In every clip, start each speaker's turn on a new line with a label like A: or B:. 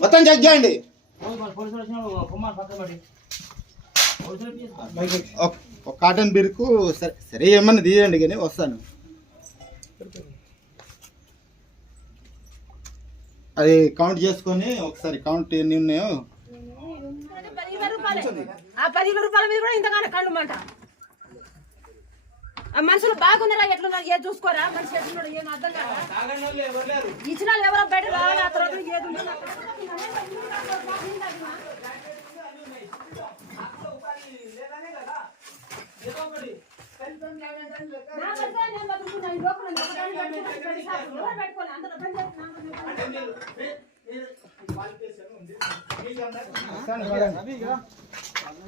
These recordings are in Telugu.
A: మొత్తం చెక్ చేయండి. ఒక- కాటన్ బిరుకు సరే సరే ఏమన్నా తీయండి కానీ వస్తాను. అది కౌంట్ చేసుకొని ఒకసారి కౌంట్ ఎన్ని ఉన్నాయో.
B: పది రూపాయల. మీద కూడా కళ్ళు మనుషులు బాగున్నారా ఎట్లున్నారు ఏది చూసుకోరా? మనిషి ఎట్లున్నాడు ఏం అర్థం కాదా? ఇచ్చిన ఎవరో బయట రావాలి ఆ తర్వాత ఏది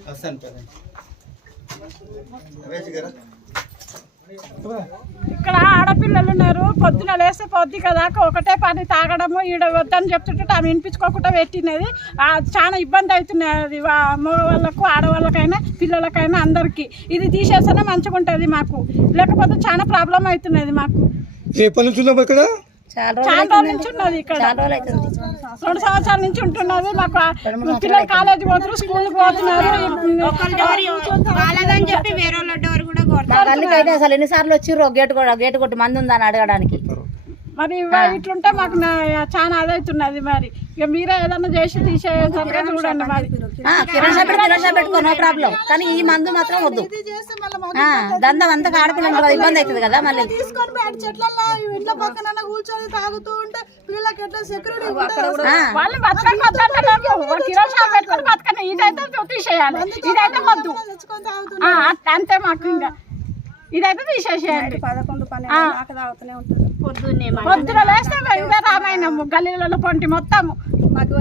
A: వస్తాను
C: ఇక్కడ ఆడపిల్లలు ఉన్నారు. పొద్దున లేస్తే పొద్దు కదా ఒకటే పని తాగడము ఈడ వద్దని చెప్తుంటే ఆమె వినిపించుకోకుండా పెట్టినది. ఆ, చాలా ఇబ్బంది అవుతున్నది మగవాళ్ళకు ఆడవాళ్ళకైనా పిల్లలకైనా అందరికీ. ఇది తీసేస్తేనే మంచిగా ఉంటుంది మాకు. లేకపోతే చాలా ప్రాబ్లం అవుతున్నది మాకు.
D: ఏ పని ఇక్కడ
C: చాలా రోజుల నుంచి ఉన్నది ఇక్కడ. రెండు సంవత్సరాల నుంచి ఉంటున్నది. మాకు పిల్లలు కాలేజీ పోతున్నారు స్కూల్కి పోతున్నారు.
E: చెప్పి వేరే
F: మా గల్లీకి అయితే అసలు ఎన్నిసార్లు వచ్చిర్రో? గేట్ కూడా గేట్ కొట్టి మంది ఉందని అడగడానికి.
C: మరి ఇవ- ఇట్లుంటే మాకు నా- చాలా అదవుతున్నది మరి. ఇక మీరే ఏదన్నా చేసి తీసేసరిగా చూడండి మరి.
F: ఆ, కిరాణా షాప్ పెట్టి కిరాణా షాప్ పెట్టుకో నో ప్రాబ్లం కానీ ఈ మందు మాత్రం వద్దు. దందం అంతా ఆడపిల్లలు కదా ఇబ్బంది అవుతుంది కదా మళ్ళీ.
G: తీసుకొని బయట ఇంట్లో పక్కన కూర్చొని తాగుతూ ఉంటే పిల్లలకి ఎట్లా సెక్యూరిటీ
F: ఆ,
C: వాళ్ళు బతకని వద్దంటలేము కిరాణా షాప్ పెట్టుకొని బతకని ఇదైతే తీసేయాలి ఇదైతే వద్దు.
G: తెచ్చుకొని తాగుతూ
C: ఆ, అట్- అంతే మాకు ఇంకా. ఇదైతే తీసేసేయండి.
G: పదకొండు
E: పొద్దున్నే
C: పొద్దున లేస్తే ఇదే రామాయణము గల్లీలలో పొంటి మొత్తము.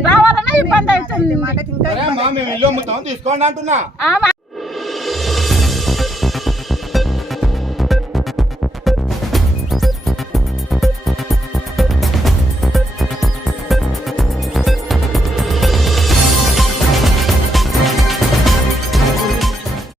C: రావాలన్నా ఇబ్బంది అవుతుంది.